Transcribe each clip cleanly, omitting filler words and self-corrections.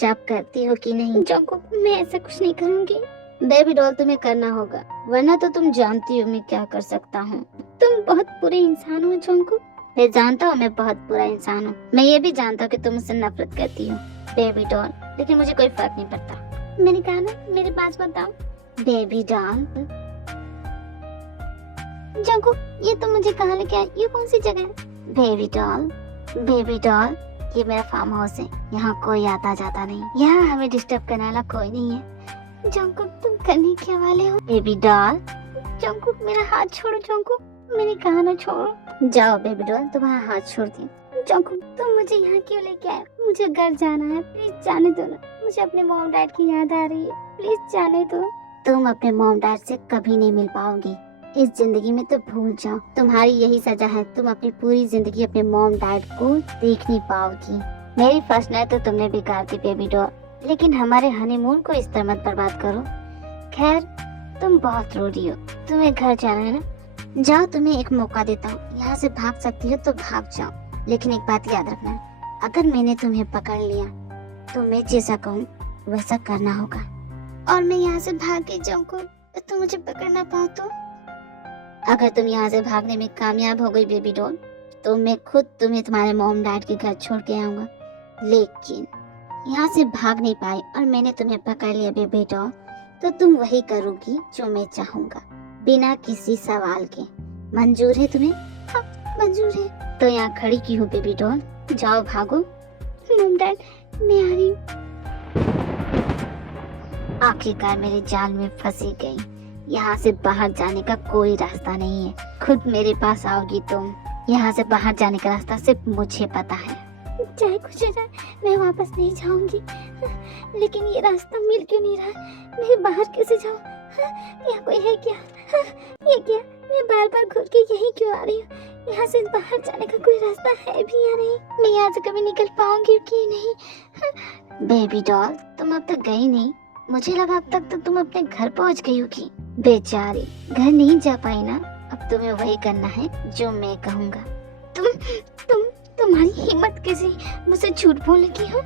चुपचाप करती हो कि नहीं? जंकुक, मैं ऐसा कुछ नहीं करूंगी। बेबी डॉल, तुम्हें करना होगा, वरना तो तुम जानती हो मैं क्या कर सकता हूँ। तुम बहुत बुरे इंसान हो जंकुक। मैं जानता हूँ मैं बहुत बुरा इंसान हूँ। मैं ये भी जानता हूँ कि तुम मुझसे नफरत करती हो बेबी डॉल, लेकिन मुझे कोई फर्क नहीं पड़ता। मैंने कहा ना, मेरे पास बताओ। Baby doll. जंकुक, ये तुम मुझे कहाँ लेके आए? ये कौन सी जगह है? बेबी डॉल, बेबी डॉल, ये मेरा फार्म हाउस है। यहाँ कोई आता जाता नहीं, यहाँ हमें डिस्टर्ब करने वाला कोई नहीं है। जंकुक, तुम करने क्या वाले हो? Baby doll. जंकुक, मेरा हाथ छोड़ो जंकुक, मैंने कहा ना छोड़ो। जाओ बेबी डॉल, तुम्हारा हाथ छोड़ दी। जंकुक, तुम मुझे यहाँ क्यों लेके आए? मुझे घर जाना है, प्लीज जाने दो ना। मुझे अपने मॉम डैड की याद आ रही है, प्लीज जाने दो। तुम अपने मॉम डैड से कभी नहीं मिल पाओगी इस जिंदगी में, तो भूल जाओ। तुम्हारी यही सजा है, तुम अपनी पूरी जिंदगी अपने मॉम डैड को देख नहीं पाओगी। मेरी फर्स्ट नाइट तो तुमने बिगाड़ दी बेबी डॉल, लेकिन हमारे हनीमून को इस तरह मत बर्बाद करो। खैर, तुम बहुत रो रही हो, तुम्हें घर जाना है ना? जाओ, तुम्हें एक मौका देता हूँ, यहाँ से भाग सकती हो तो भाग जाओ, लेकिन एक बात याद रखना, अगर मैंने तुम्हें पकड़ लिया तो मैं जैसा कहूँ वैसा करना होगा। और मैं यहाँ से भाग के जाऊँ तो तुम मुझे पकड़ ना पाओ तो? अगर तुम यहाँ से भागने में कामयाब हो गई बेबी डॉल, तो मैं खुद तुम्हें तुम्हारे मॉम डैड के घर छोड़ के आऊंगा। लेकिन यहाँ से भाग नहीं पाई और मैंने तुम्हें पकड़ लिया बेबी डॉल, तो तुम वही करोगी जो मैं चाहूंगा, बिना किसी सवाल के। मंजूर है तुम्हें? हाँ, मंजूर है। तो यहाँ खड़ी की हो बेबी डॉल, जाओ भागो। मॉम डैड, मैं आ रही हूँ। आखिरकार मेरे जाल में फंसी गई। यहाँ से बाहर जाने का कोई रास्ता नहीं है, खुद मेरे पास आओगी तुम। यहाँ से बाहर जाने का रास्ता सिर्फ मुझे पता है। चाहे कुछ हो जाए, मैं वापस नहीं जाऊंगी। लेकिन ये रास्ता मिल क्यों नहीं रहा? मैं बाहर कैसे जाऊँ? यहाँ कोई है क्या? ये क्या? मैं बार बार घूर के यहीं क्यों आ रही हूँ? यहाँ से बाहर जाने का कोई रास्ता है भी या नहीं? मैं यहाँ से कभी निकल पाऊंगी कि नहीं? बेबी डॉल, तुम अब तक गई नहीं? मुझे लगा अब तक तो तुम अपने घर पहुँच गई होगी। बेचारी, घर नहीं जा पाई ना? अब तुम्हें वही करना है जो मैं कहूँगा। तुम्हारी हिम्मत कैसे मुझसे झूठ बोलने की हो?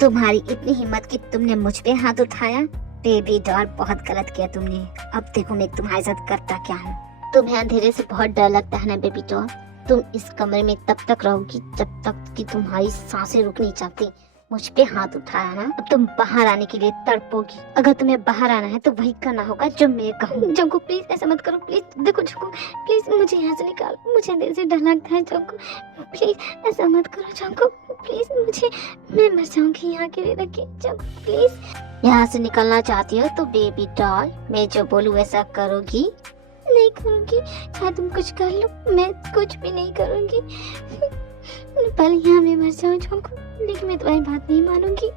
तुम्हारी इतनी हिम्मत कि तुमने मुझ पे हाथ उठाया? बेबी डॉल, बहुत गलत किया तुमने। अब देखो मैं तुम्हारे साथ करता क्या हूँ। तुम्हें अंधेरे से बहुत डर लगता है ना बेबी डॉल? तुम इस कमरे में तब तक रहोगी जब तक कि तुम्हारी सांसें रुक नहीं जाती। मुझ पे हाथ उठाया ना, अब तुम बाहर आने के लिए तड़पोगी। अगर तुम्हें बाहर आना है तो वही करना होगा जो मैं कहूँ। जंकु, प्लीज ऐसा मत करो, प्लीज। देखो जंकु, प्लीज मुझे यहाँ से निकालो। मुझे अंदर से डर लगता है जंकु, प्लीज ऐसा मत करो जंकु, प्लीज। मैं मर जाऊंगी यहाँ के लिए रखी। जंकु प्लीज। यहाँ से निकलना चाहती हो तो बेबी डॉल, मैं जो बोलूँ वैसा करोगी? नहीं करूँगी। चाहे तुम कुछ कर लो, मैं कुछ भी नहीं करूँगी। पहले यहाँ मैं मर जाऊँ जंकु, लेकिन मैं तुम्हारी बात नहीं मानूंगी।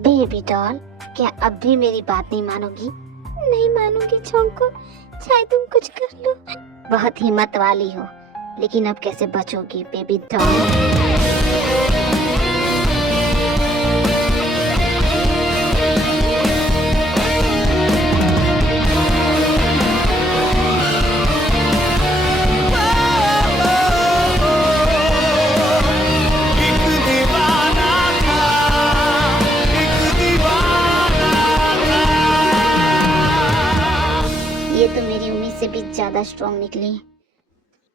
बेबी डॉल, क्या अब भी मेरी बात नहीं मानोगी? नहीं मानूंगी जंकु, चाहे तुम कुछ कर लो। बहुत हिम्मत वाली हो, लेकिन अब कैसे बचोगी बेबी डॉल? ये तो मेरी उम्मीद से भी ज्यादा स्ट्रॉन्ग निकली।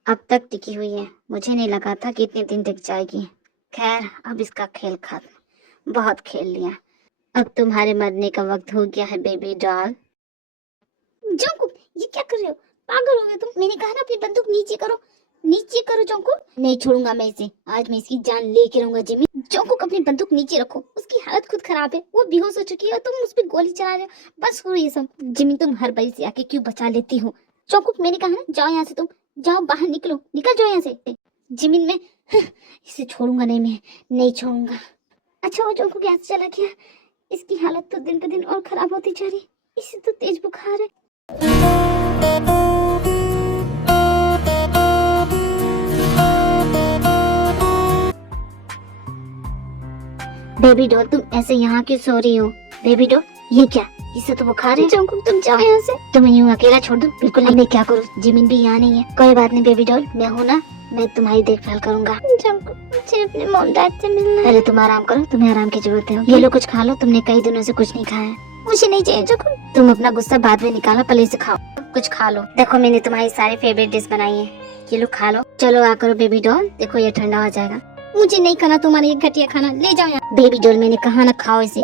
अब तक टिकी हुई है, मुझे नहीं लगा था कि इतने दिन टिक जाएगी। खैर, अब इसका खेल खत्म, बहुत खेल लिया। अब तुम्हारे मरने का वक्त हो गया है बेबी डॉल। जंकु, ये क्या कर रहे हो? पागल हो गए तुम? मैंने कहा ना अपनी बंदूक नीचे करो, नीचे करो जंकु। नहीं छोड़ूंगा मैं इसे, आज मैं इसकी जान लेके रहूंगा। जिमी, जंकु, अपनी बंदूक नीचे रखो। उसकी हालत खुद खराब है, वो बेहोश हो चुकी है और तुम उस पर गोली चला रहे हो। बस करो ये सब। जिमी, तुम हर बारी से आके क्यों बचा लेती हो? जंकु, मैंने कहा ना, जाओ यहाँ से, तुम जाओ, बाहर निकलो, निकल जाओ यहाँ से। जिमिन, मैं इसे छोड़ूंगा नहीं, मैं नहीं छोड़ूंगा। अच्छा, वो जंकु यहाँ से चला गया? इसकी हालत तो दिन पे दिन और खराब होती जा रही। इसे तो तेज बुखार है। बेबी डॉल, तुम ऐसे यहाँ क्यों सो रही हो? बेबी डॉल, ये क्या? इसे तो बुखार है। जंकु, तुम जाओ यहाँ से। तुम्हें यूँ अकेला छोड़ दूं? बिल्कुल नहीं। मैं क्या करूँ? जिमिन भी यहाँ नहीं है। कोई बात नहीं बेबी डॉल, मैं हूँ ना, मैं तुम्हारी देखभाल करूंगा। जंकु, मुझे अपने मॉम डैड से मिलना है। पहले तुम आराम करो, तुम्हें आराम की जरूरत है। ये लो कुछ खा लो, तुमने कई दिनों से कुछ नहीं खाया है। मुझे नहीं चाहिए जोंगकुक। तुम अपना गुस्सा बाद में निकालो, पहले इसे खाओ, कुछ खा लो। देखो मैंने तुम्हारी सारी फेवरेट डिश बनाई है, ये लो खा लो। चलो आ करो बेबी डॉल, देखो ये ठंडा हो जाएगा। मुझे नहीं खाना तुम्हारा ये घटिया खाना, ले जाओ यहाँ। बेबी डॉल मैंने कहा ना खाओ इसे।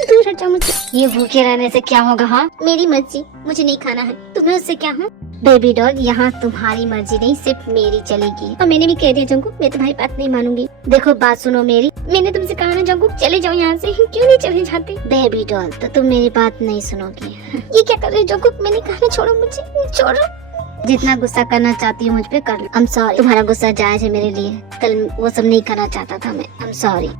दूर हट जाओ मुझसे। ये भूखे रहने से क्या होगा? हाँ मेरी मर्जी, मुझे नहीं खाना है, तुम्हें उससे क्या है? बेबी डॉल, यहाँ तुम्हारी मर्जी नहीं सिर्फ मेरी चलेगी। और मैंने भी कह दिया जोंगकुक, मैं तुम्हारी बात नहीं मानूंगी। देखो बात सुनो मेरी। मैंने तुमसे कहा ना जोंगकुक, चले जाओ यहाँ से। क्यों नहीं चले जाते? बेबी डॉल तो तुम मेरी बात नहीं सुनोगी। ये क्या कर रहे हो जोंगकुक? मैंने कहा ना छोड़ो मुझे, छोड़ो। जितना गुस्सा करना चाहती हूँ मुझ पे कर लो। I'm sorry, तुम्हारा गुस्सा जायज है मेरे लिए। कल वो सब नहीं करना चाहता था मैं। I'm sorry,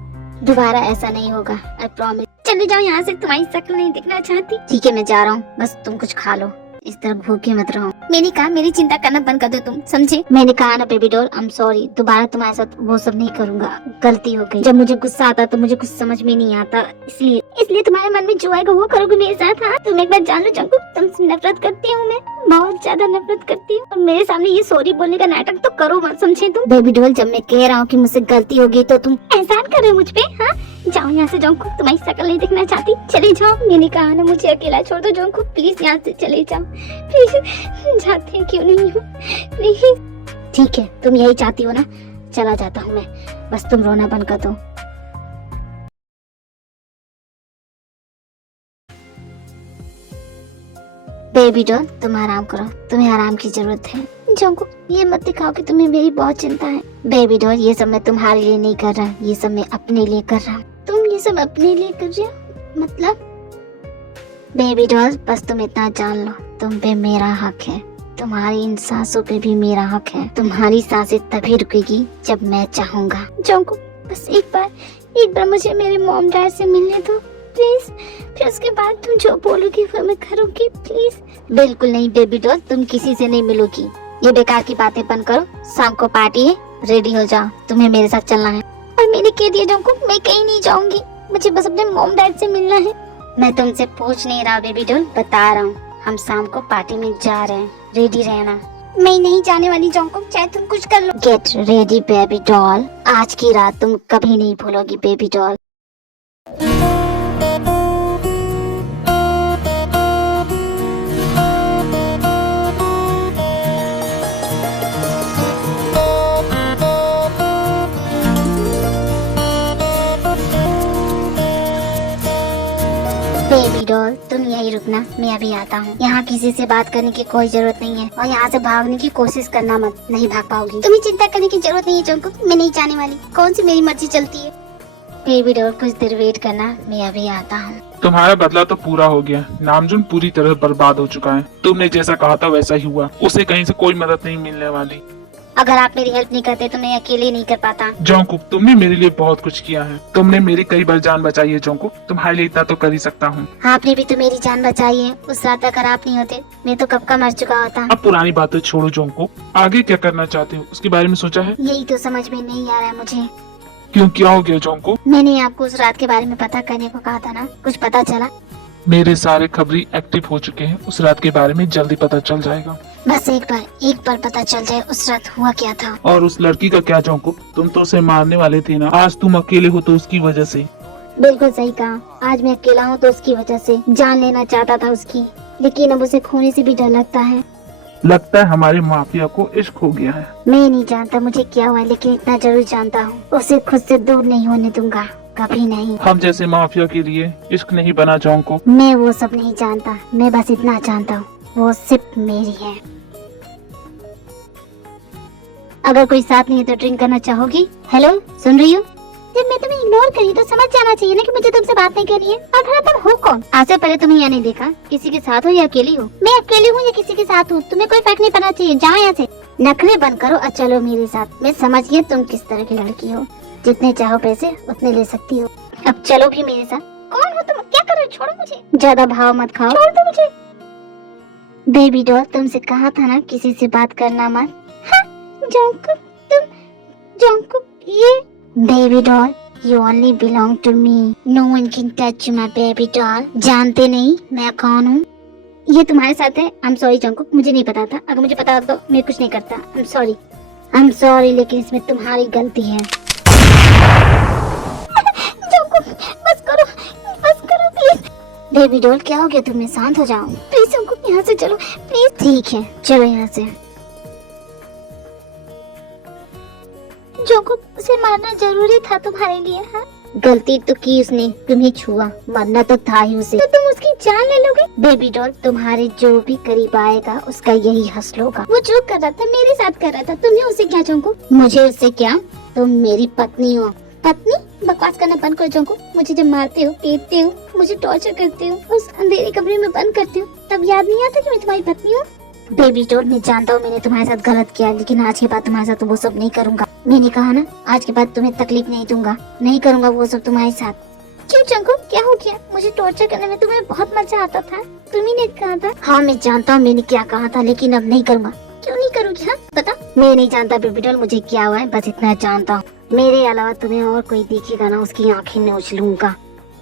दोबारा ऐसा नहीं होगा। I promise। चले जाओ यहाँ से, तुम्हारी शक्ल नहीं दिखना चाहती। ठीक है मैं जा रहा हूँ, बस तुम कुछ खा लो, इस तरह भूखे मत रहो। मैंने कहा मेरी चिंता करना बंद कर दो तुम, समझे? मैंने कहा ना बेबी डॉल, I'm sorry, दोबारा तुम्हारे साथ वो सब नहीं करूँगा। गलती हो गई। जब मुझे गुस्सा आता तो मुझे कुछ समझ में नहीं आता, इसलिए तुम्हारे मन में जो आएगा वो करोगे मेरे साथ। हाँ तुम एक बार जान लो जोंगकुक, तुमसे नफरत करती हूँ मैं, बहुत ज्यादा नफरत करती हूँ। और मेरे सामने ये सॉरी बोलने का नाटक तो करो मत, समझे तुम? बेबी डॉल जब मैं कह रहा हूँ कि मुझसे गलती हो गई तो तुम एहसान कर रहे हो मुझ पे? हाँ जाओ यहाँ से जोंगकुक, तुम्हारी शक्ल नहीं दिखना चाहती, चले जाओ। मैंने कहा ना मुझे अकेला छोड़ दो जोंगकुक, प्लीज यहाँ से चले जाओ प्लीज। जाते हैं क्यों नहीं हो, प्लीज। ठीक है तुम यही चाहती हो ना, चला जाता हूँ मैं, बस तुम रोना बंद कर दो। बेबी डॉल तुम आराम करो, तुम्हें आराम की जरूरत है। जोंगकुक ये मत दिखाओ कि तुम्हें मेरी बहुत चिंता है। बेबी डॉल ये सब मैं तुम्हारे लिए नहीं कर रहा, ये सब मैं अपने लिए कर रहा हूँ। तुम ये सब अपने लिए कर रहे हो? मतलब? बेबी डॉल बस तुम इतना जान लो, तुम पे मेरा हक है, तुम्हारी इन सांसों पे भी मेरा हक है। तुम्हारी सांसें तभी रुकेगी जब मैं चाहूँगा। जोंगकुक बस एक बार मुझे मेरे मॉम डैड से मिलने दो प्लीज, फिर उसके बाद तुम जो बोलोगी वो मैं करूँगी, प्लीज। बिल्कुल नहीं बेबी डॉल, तुम किसी से नहीं मिलोगी। ये बेकार की बातें बंद करो, शाम को पार्टी है, रेडी हो जाओ, तुम्हें मेरे साथ चलना है। और मैंने कह दिया जोंगकुक, मैं कहीं नहीं जाऊंगी, मुझे बस अपने मॉम डैड से मिलना है। मैं तुमसे पूछ नहीं रहा बेबी डॉल, बता रहा हूँ, हम शाम को पार्टी में जा रहे हैं, रेडी रहना। मैं नहीं जाने वाली जोंगकुक, चाहे तुम कुछ कर लो। गेट रेडी बेबी डॉल, आज की रात तुम कभी नहीं भूलोगी बेबी डॉल। बेबी डॉल तुम यही रुकना, मैं अभी आता हूँ। यहाँ किसी से बात करने की कोई जरूरत नहीं है, और यहाँ से भागने की कोशिश करना मत, नहीं भाग पाओगी। तुम्हें चिंता करने की जरूरत नहीं है जोंगकुक, मैं नहीं जाने वाली, कौन सी मेरी मर्जी चलती है। बेबी डॉल कुछ देर वेट करना, मैं अभी आता हूँ। तुम्हारा बदला तो पूरा हो गया, नामजुन पूरी तरह बर्बाद हो चुका है। तुमने जैसा कहा था वैसा ही हुआ, उसे कहीं से कोई मदद नहीं मिलने वाली। अगर आप मेरी हेल्प नहीं करते तो मैं अकेले नहीं कर पाता। जोंगकुक तुमने मेरे लिए बहुत कुछ किया है, तुमने मेरी कई बार जान बचाई है जोंगकुक, तुम्हारे लिए इतना तो कर ही सकता हूँ। आपने भी तो मेरी जान बचाई है, उस रात अगर आप नहीं होते मैं तो कब का मर चुका होता। अब पुरानी बातें छोड़ो जोंगकुक, आगे क्या करना चाहते हो उसके बारे में सोचा है? यही तो समझ में नहीं आ रहा है मुझे। क्यों, क्या हो गया जोंगकुक? मैंने आपको उस रात के बारे में पता करने को कहा था ना, कुछ पता चला? मेरे सारे खबरी एक्टिव हो चुके हैं, उस रात के बारे में जल्दी पता चल जाएगा। बस एक बार पता चल जाए उस रात हुआ क्या था। और उस लड़की का क्या जोंगकुक, तुम तो उसे मारने वाले थे ना, आज तुम अकेले हो तो उसकी वजह से। बिल्कुल सही कहा, आज मैं अकेला हूँ तो उसकी वजह से। जान लेना चाहता था उसकी, लेकिन अब उसे खोने से भी डर लगता है। लगता है हमारे माफिया को इश्क हो गया है। मैं नहीं जानता मुझे क्या हुआ, लेकिन इतना जरूर जानता हूँ, उसे खुद से दूर नहीं होने दूंगा, कभी नहीं। हम जैसे माफिया के लिए इश्क नहीं बना जोंगकुक। मैं वो सब नहीं जानता, मैं बस इतना जानता हूँ, वो सिर्फ मेरी है। अगर कोई साथ नहीं है तो ड्रिंक करना चाहोगी? हेलो सुन रही हो? जब मैं तुम्हें इग्नोर करी तो समझ जाना चाहिए ना कि मुझे तुमसे बात नहीं करनी है। और भला तुम हो कौन? आज से पहले तुम्हें यहाँ नहीं देखा, किसी के साथ हो या अकेली हो? मैं अकेली हूँ या किसी के साथ हूँ, तुम्हें कोई फर्क नहीं पड़ना चाहिए, जाओ यहाँ से। नखरे बंद करो और चलो मेरे साथ। मैं समझ गई तुम किस तरह की लड़की हो, जितने चाहो पैसे उतने ले सकती हो। अब चलो भी मेरे साथ। कौन हो तुम, क्या कर रहे हो? छोड़ो मुझे, ज्यादा भाव मत खाओ। छोड़ दो मुझे। बेबी डॉल तुमसे कहा था ना किसी से बात करना मत। जोंगकुक जोंगकुक ये baby doll you only belong to me, no one can touch you my baby doll. जानते नहीं मैं कौन हूँ? ये तुम्हारे साथ है। आई एम सॉरी जोंगकुक, मुझे नहीं पता था, अगर मुझे पता था तो मैं कुछ नहीं करता। आई एम सॉरी लेकिन इसमें तुम्हारी गलती है। बस करो प्लीज। बेबी डॉल क्या हो गया तुम्हें? शांत हो जाओ। प्लीज जंकुक यहाँ से चलो प्लीज। ठीक है चलो यहाँ से। जंकुक उसे मारना जरूरी था तुम्हारे लिए। हाँ गलती तो की उसने, तुम्हें छुआ, मरना तो था ही उसे। तो तुम उसकी जान ले लोगे? बेबी डॉल तुम्हारे जो भी करीब आएगा उसका यही हश्र होगा। वो जो कर रहा था मेरे साथ कर रहा था, तुम्हें उससे क्या जंकुक? मुझे उससे क्या, तुम मेरी पत्नी हो। पत्नी? बकवास करना बंद करो जंकुक। मुझे जब मारते हो, पीटते हो, मुझे टॉर्चर करते हो, उस अंधेरे कमरे में बंद करते हो, तब याद नहीं आता कि मैं तुम्हारी पत्नी हूँ? बेबी डॉल मैं जानता हूँ मैंने तुम्हारे साथ गलत किया, लेकिन आज के बाद तुम्हारे साथ वो सब नहीं करूँगा। मैंने कहा ना, आज के बाद तुम्हें तकलीफ नहीं दूंगा, नहीं करूँगा वो सब तुम्हारे साथ। क्यों जंकुक, क्या हो गया? मुझे टॉर्चर करने में तुम्हें बहुत मजा आता था, तुम्ही ने कहा था। हाँ मैं जानता हूँ मैंने क्या कहा था, लेकिन अब नहीं करूँगा। क्यों नहीं करोगी? हाँ बता। मैं नहीं जानता बेबी डॉल मुझे क्या हुआ है, बस इतना जानता हूँ मेरे अलावा तुम्हें और कोई देखेगा ना, उसकी आंखें नोच लूंगा।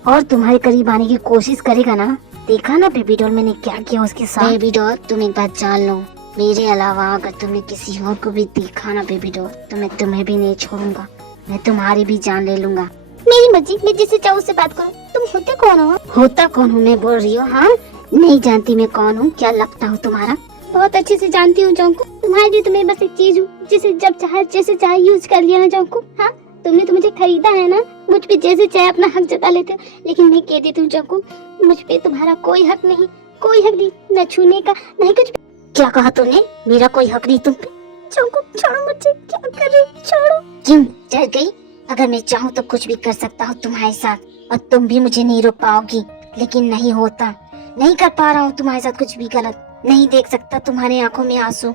और तुम्हारे करीब आने की कोशिश करेगा ना, देखा ना बेबी डॉल मैंने क्या किया उसके साथ। बेबी डॉल तुम एक बात जान लो, मेरे अलावा अगर तुमने किसी और को भी देखा ना बेबी डॉल, तो मैं तुम्हें भी नहीं छोड़ूंगा, मैं तुम्हारी भी जान ले लूंगा। मेरी मर्जी, मैं जिससे चाहूँ उससे बात करो। तुम होते कौन हो? होता कौन हूँ मैं बोल रही हो? हाँ नहीं जानती मैं कौन हूँ? क्या लगता हूँ तुम्हारा? बहुत अच्छे से जानती हूँ जंकुक। तुम्हारे लिए तो मैं बस एक चीज हूँ जिसे जब चाहे जैसे चाहे यूज कर लिया ना जंकुक। हाँ तुमने तो मुझे खरीदा है ना, मुझ पे जैसे चाहे अपना हक जता लेते हो, लेकिन मैं कह देती हूँ जंकुक, मुझ पे तुम्हारा कोई हक नहीं, कोई हक नहीं, न छूने का नहीं कुछ। क्या कहा तूने? मेरा कोई हक नहीं तुम पे? जंकुक छोड़ो मुझे, क्या कर रहे हो? छोड़ो। क्यों डर गई? अगर मैं चाहूँ तो कुछ भी कर सकता हूँ तुम्हारे साथ, और तुम भी मुझे नहीं रोक पाओगी, लेकिन नहीं होता, नहीं कर पा रहा हूँ तुम्हारे साथ कुछ भी गलत। नहीं देख सकता तुम्हारे आंखों में आंसू,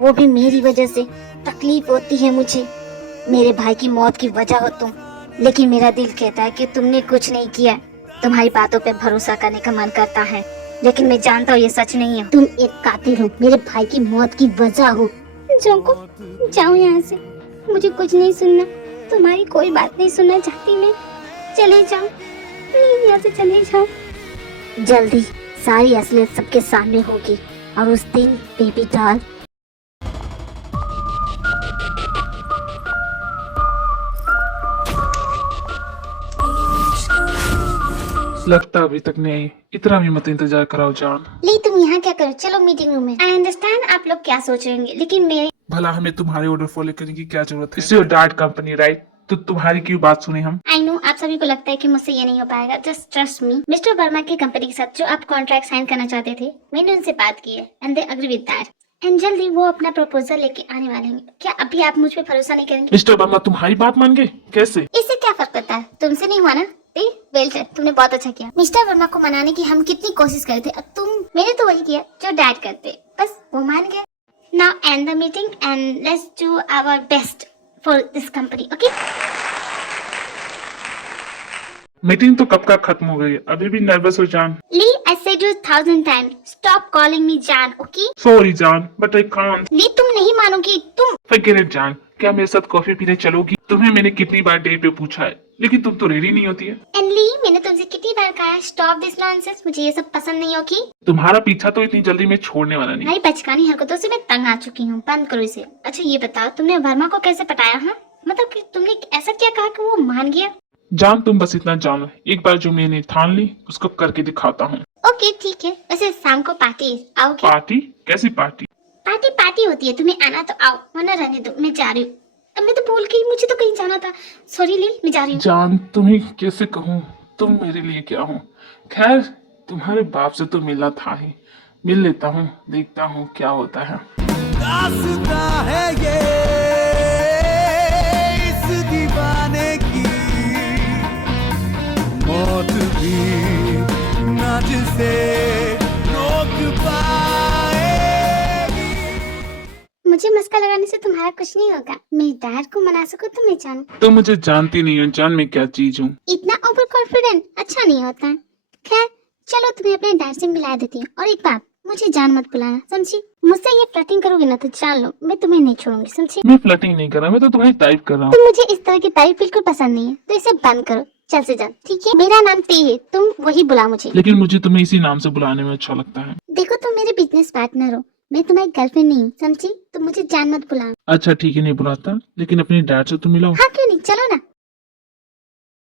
वो भी मेरी वजह से। तकलीफ होती है मुझे, मेरे भाई की मौत की वजह हो तुम, लेकिन मेरा दिल कहता है कि तुमने कुछ नहीं किया। तुम्हारी बातों पे भरोसा करने का मन करता है, लेकिन मैं जानता हूँ ये सच नहीं है। तुम एक कातिल हो, मेरे भाई की मौत की वजह हो। जंकुक जाओ यहाँ से, मुझे कुछ नहीं सुनना, तुम्हारी कोई बात नहीं सुनना चाहती मैं। चले जाओ प्लीज, यहाँ से चले जाओ। जल्दी सारी असलियत सबके सामने होगी, और उस दिन बेबी डॉल लगता अभी तक नहीं आई, इतना भी मत इंतजार कराओ जान। ली तुम यहाँ क्या करो? चलो मीटिंग रूम में। आई अंडरस्टैंड आप लोग क्या सोच रहे होंगे, लेकिन मेरे भला हमें तुम्हारे ऑर्डर फॉलो करने की क्या जरूरत है? It's your dad company right, तो तुम्हारी क्यों बात सुने हम? आई नो आप सभी को लगता है कि मुझसे ये नहीं हो पाएगा, just trust me. Mister Verma की कंपनी के साथ जो आप कॉन्ट्रैक्ट साइन करना चाहते थे, मैंने उनसे बात की है and they agree with that, and जल्दी वो अपना प्रपोजल लेके आने वाले हैं। क्या अभी आप मुझ पे भरोसा नहीं करेंगे? मिस्टर वर्मा तुम्हारी बात मान गए? कैसे? इससे क्या फर्क पड़ता है, तुमसे नहीं हुआ ना? वेल डन, तुमने बहुत अच्छा किया। मिस्टर वर्मा को मनाने की हम कितनी कोशिश करे थे, मैंने तो वही किया जो डैड करते, बस वो मान गए। Now end the meeting and let's do our best for this company, okay? Meeting तो कब का खत्म हो गई, अभी भी नर्वस हो जान। Lee I said you 1000 times, stop calling me जान, ओके? सॉरी जान, बट आई कांट। ली तुम नहीं मानोगी, तुम फॉरगेट इट जान, क्या मेरे साथ कॉफी पीने चलोगी? तुम्हें मैंने कितनी बार डे पे पूछा है, लेकिन तुम तो रेडी नहीं होती है। एंड ली मैंने तुमसे कितनी बार कहा है स्टॉप दिस नॉनसेंस, मुझे ये सब पसंद नहीं होगी। तुम्हारा पीछा तो इतनी जल्दी मैं छोड़ने वाला नहीं। भाई बचकानी हरकतों से मैं तंग आ चुकी हूँ, बंद करो इसे। अच्छा ये बताओ तुमने वर्मा को कैसे पटाया? हाँ मतलब कि तुमने ऐसा क्या कहा कि वो मान गया? जान तुम बस इतना जानो, एक बार जो मैंने ठान ली उसको करके दिखाता हूँ। ओके ठीक है, वैसे शाम को पार्टी आओगे? पार्टी? कैसी पार्टी? पार्टी पार्टी होती है, तुम्हें आना तो आओ, वरना रहने दो, मैं जा रही हूँ। अब मैं तो भूल गई, मुझे तो कहीं जाना था, सॉरी लील, मैं जा रही हूँ। जान तुम्हें कैसे कहूँ, तुम मेरे लिए क्या हो। खैर तुम्हारे बाप से तो मिलना था ही, मिल लेता हूँ, देखता हूँ क्या होता है। दास्ता है ये इस दीवाने की, मौत भी ना जिसे रोक पाएगी। मुझे मस्का लगाने से तुम्हारा कुछ नहीं होगा, मेरे डैड को मना सको तो मैं जानू। तुम मुझे जानती नहीं हो जान, मैं क्या चीज हूँ। इतना ओवर कॉन्फिडेंट अच्छा नहीं होता है। खैर चलो तुम्हें अपने डैड से मिला देती हूँ, और एक बात, मुझे जान मत बुलाना, समझी? मुझसे ये फ्लर्टिंग करोगे ना तो जान लो मैं तुम्हें नहीं छोड़ूंगी, समझी? मैं फ्लर्टिंग नहीं कर रहा, मैं तो तुम्हारी तारीफ कर रहा हूँ। तुम मुझे इस तरह की तारीफ बिल्कुल पसंद नहीं है, तो इसे बंद करो, चल से जा, ठीक है? मेरा नाम टी है, तुम वही बुला मुझे। लेकिन मुझे तुम्हें इसी नाम से बुलाने में अच्छा लगता है। देखो तुम मेरे बिजनेस पार्टनर हो, मैं तुम्हारी गर्लफ्रेंड नहीं हूँ, समझी? तो मुझे जान मत बुलाओ। अच्छा ठीक है, नहीं बुलाता, लेकिन अपने डैड से तो मिलाओ। हाँ क्यों नहीं, चलो ना।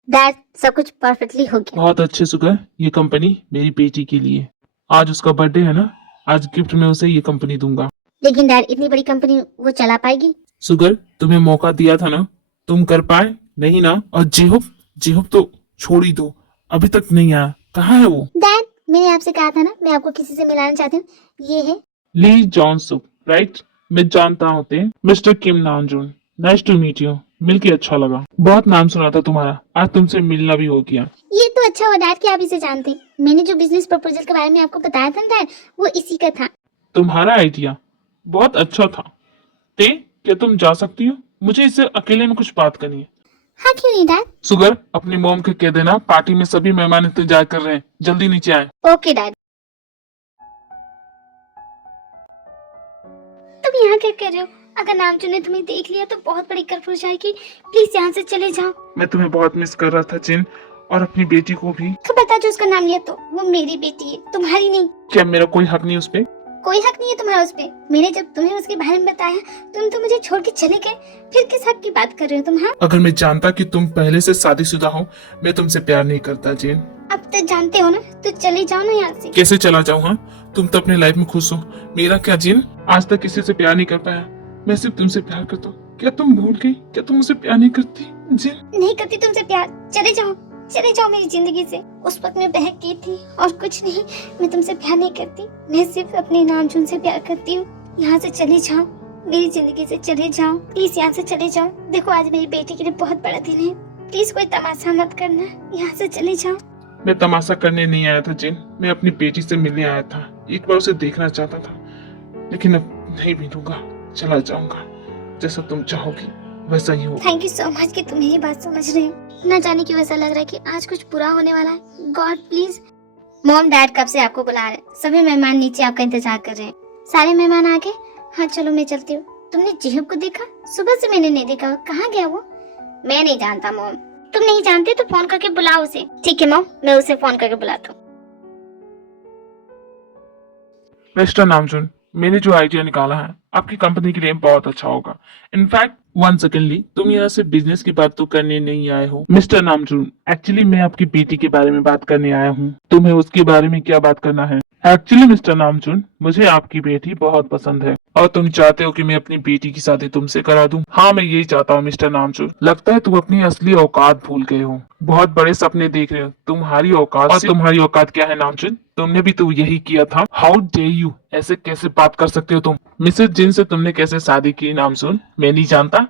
डैड सब कुछ परफेक्टली हो गया। बहुत अच्छे सुगर, ये कंपनी मेरी बेटी के लिए। आज उसका बर्थडे है ना, आज गिफ्ट में उसे ये कंपनी दूंगा। लेकिन डैड इतनी बड़ी कंपनी वो चला पाएगी? सुगर, तुम्हें मौका दिया था ना, तुम कर पाए नहीं ना। और जेहूब तो छोड़ ही दो, अभी तक नहीं आया, कहाँ है वो? डैड मैंने आपसे कहा था ना, मैं आपको किसी से मिलाना चाहती हूँ, ये है। Lee Jong Suk, right? मैं जानता हूँ Tae mister Kim Namjoon. Nice to meet you, मिलके अच्छा लगा। बहुत नाम सुना था तुम्हारा, आज तुमसे मिलना भी हो गया। ये तो अच्छा हुआ डैड कि आप इसे जानते हैं। मैंने जो बिजनेस प्रपोजल के बारे में आपको बताया था ना डैड, वो इसी का था। तुम्हारा आइडिया बहुत अच्छा था। ते क्या तुम जा सकती हो? मुझे इससे अकेले में कुछ बात करनी है। हाँ क्यों नहीं डैड? सुगर, अपनी मॉम के कह देना पार्टी में सभी मेहमान इंतजार कर रहे हैं, जल्दी नीचे आए। Okay dad. तुम यहाँ क्या कर रहे हो? अगर नामचून ने तुम्हें देख लिया तो बहुत बड़ी गड़बड़ हो जाएगी। प्लीज यहाँ से चले जाओ। मैं तुम्हें बहुत मिस कर रहा था जिन, और अपनी बेटी को भी। खबरदार जो उसका नाम लिया तो वो मेरी बेटी है, तुम्हारी नहीं। क्या मेरा कोई हक नहीं उस पे? कोई हक नहीं है तुम्हारा उस पे। मैंने जब तुम्हें उसके बारे में बताया तुम तो मुझे छोड़ के चले गए। फिर किस हक की बात कर रहे हो तुम? हाँ, अगर मैं जानता कि तुम पहले से शादीशुदा हो, मैं तुमसे प्यार नहीं करता जिन। अब तो जानते हो ना, तो चले जाओ ना यहाँ से। कैसे चला जाऊँ? हाँ, तुम तो अपने लाइफ में खुश हो, मेरा क्या जिन? आज तक किसी से प्यार नहीं कर पाया, मैं सिर्फ तुमसे प्यार करता हूँ। क्या तुम भूल गई? क्या तुम मुझसे प्यार नहीं करती जिन? नहीं करती तुमसे प्यार। चले जाओ, चले जाओ मेरी जिंदगी से। उस वक्त मैं बहक गई थी और कुछ नहीं। मैं तुमसे प्यार नहीं करती, मैं सिर्फ अपने नामचून से प्यार करती हूँ। यहाँ से चले जाओ, मेरी जिंदगी से चले जाओ। प्लीज यहाँ से चले जाओ। देखो आज मेरी बेटी के लिए बहुत बड़ा दिन है, प्लीज कोई तमाशा मत करना। यहाँ से चले जाओ। मैं तमाशा करने नहीं आया था जिन, मैं अपनी बेटी से मिलने आया था। एक बार उसे देखना चाहता था, लेकिन अब नहीं मिलूंगा, चला जाऊंगा। जैसा तुम चाहोगी वैसा ही हो। थैंक यू सो मच कि तुम मेरी बात समझ रहे हो। न जाने क्यों ऐसा लग रहा है कि आज कुछ बुरा होने वाला है। God please. मॉम डैड कब से आपको बुला रहे हैं, सभी मेहमान नीचे आपका इंतजार कर रहे हैं। सारे मेहमान आ गए? हाँ चलो मैं चलती हूँ। तुमने जेहब को देखा? सुबह से मैंने नहीं देखा, कहाँ गया वो? मैं नहीं जानता मॉम। तुम नहीं जानते तो फोन करके बुलाओ उसे। ठीक है मॉम, मैं उसे फोन करके बुलाता हूँ। मिस्टर नामचुन, मैंने जो आइडिया निकाला है आपकी कंपनी के लिए बहुत अच्छा होगा। इनफैक्ट वन सेकेंडली, तुम यहाँ से बिजनेस की बात तो करने नहीं आए हो मिस्टर नामचुन। एक्चुअली मैं आपकी बेटी के बारे में बात करने आया हूँ। तुम्हें उसके बारे में क्या बात करना है? एक्चुअली मिस्टर नामचुन, मुझे आपकी बेटी बहुत पसंद है और तुम चाहते हो कि मैं अपनी बेटी की शादी तुमसे करा दूं। हाँ, मैं यही चाहता हूँ मिस्टर नामचुन। लगता है तुम अपनी असली औकात भूल गए हो, बहुत बड़े सपने देख रहे हो। तुम्हारी औकात और तुम्हारी औकात क्या है नामचुन? तुमने भी तो यही किया था। हाउ डे यू, ऐसे कैसे बात कर सकते हो तुम? मिसेस जिन से तुमने कैसे शादी की नामचुन, मैं नहीं जानता।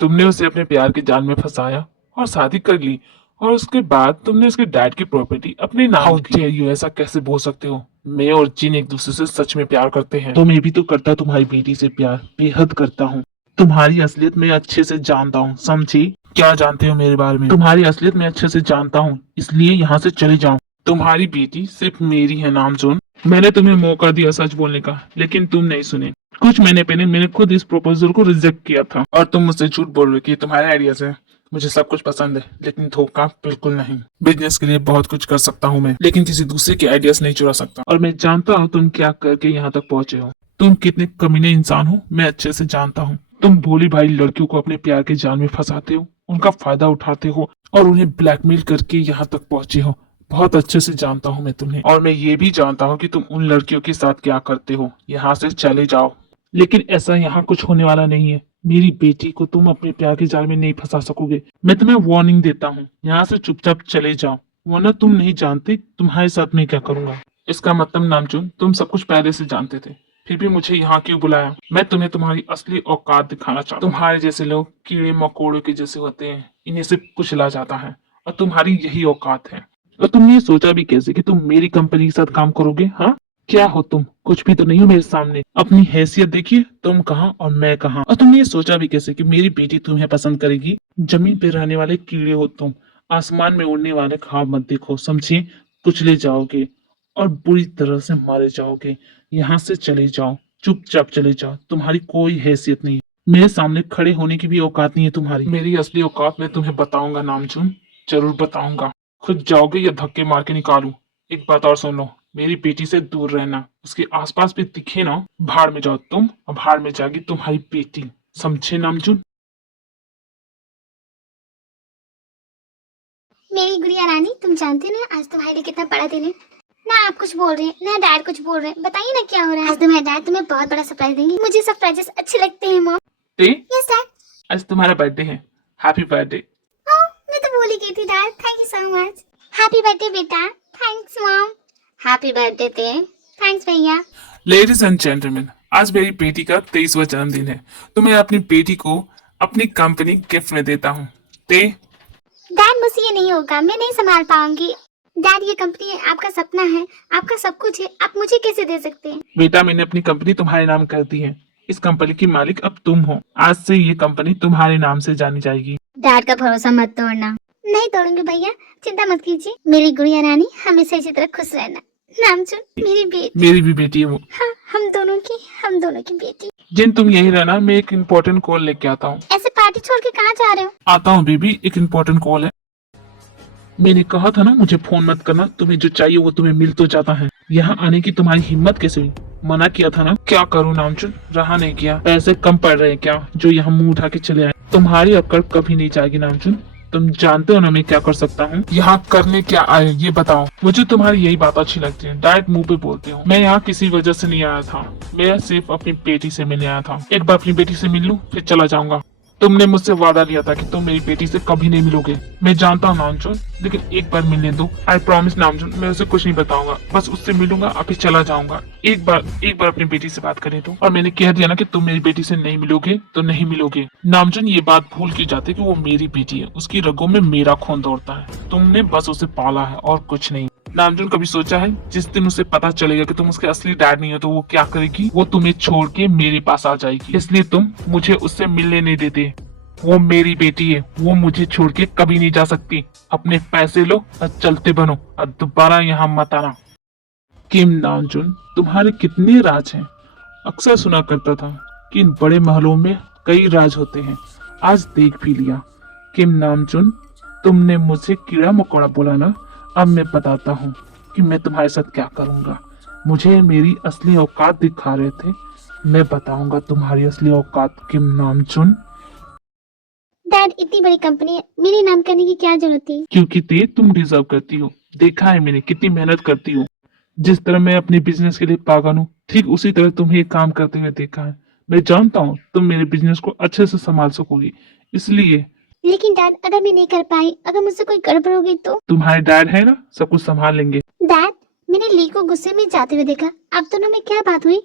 तुमने उसे अपने प्यार के जाल में फंसाया और शादी कर ली, और उसके बाद तुमने उसके डैड की प्रॉपर्टी अपने नाम की। यू ऐसा कैसे बोल सकते हो? मैं और जिन एक दूसरे से सच में प्यार करते हैं। तो मैं भी तो करता तुम्हारी बेटी से प्यार, बेहद करता हूँ। तुम्हारी असलियत मैं अच्छे से जानता हूँ, समझी? क्या जानते हो मेरे बारे में? तुम्हारी असलियत मैं अच्छे से जानता हूँ, इसलिए यहाँ से चले जाओ। तुम्हारी बेटी सिर्फ मेरी है नामचुन। मैंने तुम्हें मौका दिया सच बोलने का, लेकिन तुम नहीं सुने। कुछ महीने पहले मैंने खुद इस प्रपोजल को रिजेक्ट किया था, और तुम मुझसे झूठ बोल रहे हो कि तुम्हारे आइडिया से। मुझे सब कुछ पसंद है, लेकिन धोखा बिल्कुल नहीं। बिजनेस के लिए बहुत कुछ कर सकता हूँ मैं, लेकिन किसी दूसरे के आइडियाज नहीं चुरा सकता। और मैं जानता हूँ तुम क्या करके यहाँ तक पहुंचे हो। तुम कितने कमीने इंसान हो मैं अच्छे से जानता हूँ। तुम भोली भाई लड़कियों को अपने प्यार के जाल में फंसाते हो, उनका फायदा उठाते हो और उन्हें ब्लैकमेल करके यहाँ तक पहुंचे हो। बहुत अच्छे से जानता हूँ मैं तुम्हें, और मैं ये भी जानता हूँ कि तुम उन लड़कियों के साथ क्या करते हो। यहाँ से चले जाओ। लेकिन ऐसा यहाँ कुछ होने वाला नहीं है। मेरी बेटी को तुम अपने प्यार के जाल में नहीं फंसा सकोगे। मैं तुम्हें वार्निंग देता हूँ, यहाँ से चुपचाप चले जाओ, वरना तुम नहीं जानते तुम्हारे साथ मैं क्या करूंगा। इसका मतलब नामचुन, तुम सब कुछ पहले से जानते थे, फिर भी मुझे यहाँ क्यों बुलाया? मैं तुम्हें तुम्हारी असली औकात दिखाना चाहता हूँ। तुम्हारे जैसे लोग कीड़े मकोड़ों के जैसे होते हैं, इन्हें सिर्फ कुचला जाता है, और तुम्हारी यही औकात है। और तुमने ये सोचा भी कैसे कि तुम मेरी कंपनी के साथ काम करोगे? हाँ, क्या हो तुम? कुछ भी तो नहीं हो मेरे सामने। अपनी हैसियत देखिए, तुम कहाँ और मैं कहाँ। और तुमने ये सोचा भी कैसे कि मेरी बेटी तुम्हें पसंद करेगी? जमीन पे रहने वाले कीड़े हो तुम, आसमान में उड़ने वाले ख्वाब मत देखो, समझिए? कुचले जाओगे और बुरी तरह से मारे जाओगे। यहाँ से चले जाओ, चुपचाप चले जाओ। तुम्हारी कोई हैसियत नहीं है, मेरे सामने खड़े होने की भी औकात नहीं है तुम्हारी। मेरी असली औकात मैं तुम्हें बताऊंगा नामचुन, जरूर बताऊंगा। खुद जाओगे या धक्के मार के निकालूं? एक बात और सुन लो, मेरी बेटी से दूर रहना। उसके आसपास भी दिखे ना, भाड़ में जाओ तुम, और भाड़ में जाएगी तुम्हारी बेटी, समझे नामचुन? मेरी गुड़िया रानी, तुम जानते हो ना आज तुम्हारे लिए कितना बड़ा दिन है। ना आप कुछ बोल रहे हैं ना डैड कुछ बोल रहे हैं, बताइए ना क्या हो रहा है। आज तुम्हारे डैड तुम्हें बहुत बड़ा सरप्राइज देंगे। मुझे सरप्राइजेस अच्छे लगते हैं मॉम। ते यस डैड। आज तुम्हारा बर्थडे है, हैप्पी बर्थडे। मैं तो भूल ही गई थी dad. Thank you so much. Happy birthday बेटा। Thanks mom. Happy birthday Tae. Thanks भैया। लेडीज एंड जेंटलमैन, आज मेरी बेटी का 23वां जन्मदिन है, तो मैं अपनी बेटी को अपनी कंपनी गिफ्ट में देता हूँ। ते डैड मुझसे ये नहीं होगा, मैं नहीं संभाल पाऊंगी। डैड ये कंपनी आपका सपना है, आपका सब कुछ है, आप मुझे कैसे दे सकते हैं। बेटा, मैंने अपनी कंपनी तुम्हारे नाम कर दी है। इस कंपनी की मालिक अब तुम हो। आज से ये कंपनी तुम्हारे नाम से जानी जाएगी। डैड का भरोसा मत तोड़ना। नहीं तोड़ूंगी भैया, चिंता मत कीजिए। मेरी गुड़िया रानी हमेशा इसी तरह खुश रहना। नामचुन मेरी बेटी। मेरी भी बेटी है वो। हाँ, हम दोनों की बेटी। जिन तुम यही रहना, मैं एक इम्पोर्टेंट कॉल लेके आता हूँ। ऐसे पार्टी छोड़ के कहाँ जा रहे हो। आता हूँ बेबी, एक इम्पोर्टेंट कॉल है। मैंने कहा था ना मुझे फोन मत करना, तुम्हें जो चाहिए वो तुम्हें मिल तो जाता है। यहाँ आने की तुम्हारी हिम्मत कैसे हुई? मना किया था ना। क्या करूँ नामचुन, रहा नहीं किया। पैसे कम पड़ रहे हैं क्या जो यहाँ मुंह उठा के चले आए? तुम्हारी अक्ल कभी नहीं जाएगी नामचुन। तुम जानते हो ना मैं क्या कर सकता हूँ। यहाँ करने क्या आए ये बताओ। मुझे तुम्हारी यही बात अच्छी लगती है, डायरेक्ट मुंह पे बोलते हो। मैं यहाँ किसी वजह से नहीं आया था, मैं सिर्फ अपनी बेटी से मिलने आया था। एक बार अपनी बेटी से मिल लूं फिर चला जाऊंगा। तुमने मुझसे वादा लिया था कि तुम मेरी बेटी से कभी नहीं मिलोगे। मैं जानता हूँ नामचुन, लेकिन एक बार मिलने दो। आई प्रॉमिस नामचुन, मैं उसे कुछ नहीं बताऊंगा, बस उससे मिलूंगा और फिर चला जाऊंगा। एक बार अपनी बेटी से बात करें तो। और मैंने कह दिया ना कि तुम मेरी बेटी से नहीं मिलोगे तो नहीं मिलोगे। नामचुन, ये बात भूल के जाते कि वो मेरी बेटी है, उसकी रगों में मेरा खून दौड़ता है। तुमने बस उसे पाला है और कुछ नहीं। नामचुन, कभी सोचा है जिस दिन उसे पता चलेगा कि तुम उसके असली डैड नहीं हो तो वो क्या करेगी? वो तुम्हें छोड़ के मेरे पास आ जाएगी। इसलिए तुम मुझे उससे मिलने नहीं देते। वो मेरी बेटी है, वो मुझे छोड़ के कभी नहीं जा सकती। अपने पैसे लो और चलते बनो और दोबारा यहाँ मत आना। किम नामचुन, तुम्हारे कितने राज हैं? अक्सर सुना करता था कि इन बड़े महलों में कई राज होते हैं, आज देख भी लिया। किम नामचुन, तुमने मुझसे कीड़ा मकोड़ा बोला ना, अब मैं बताता हूँ कि मैं तुम्हारे साथ क्या करूँगा। मुझे मेरी असली औकात दिखा रहे थे, मैं बताऊंगा तुम्हारी असली औकात। किम नामचुन, डैड इतनी बड़ी कंपनी है, मेरे नाम करने की क्या जरूरत थी। क्योंकि ते तुम डिजर्व करती हो। देखा है मैंने कितनी मेहनत करती हो। जिस तरह मैं अपने बिजनेस के लिए पागल हूँ, ठीक उसी तरह तुम्हें ये काम करते हुए देखा है। मैं जानता हूँ तुम मेरे बिजनेस को अच्छे से संभाल सकोगी, इसलिए। लेकिन डैड अगर मैं नहीं कर पाई, अगर मुझसे कोई गड़बड़ हो गई तो। तुम्हारे डैड है ना, सब कुछ संभाल लेंगे। डैड, मैंने ली को गुस्से में जाते हुए देखा, अब दोनों में क्या बात हुई।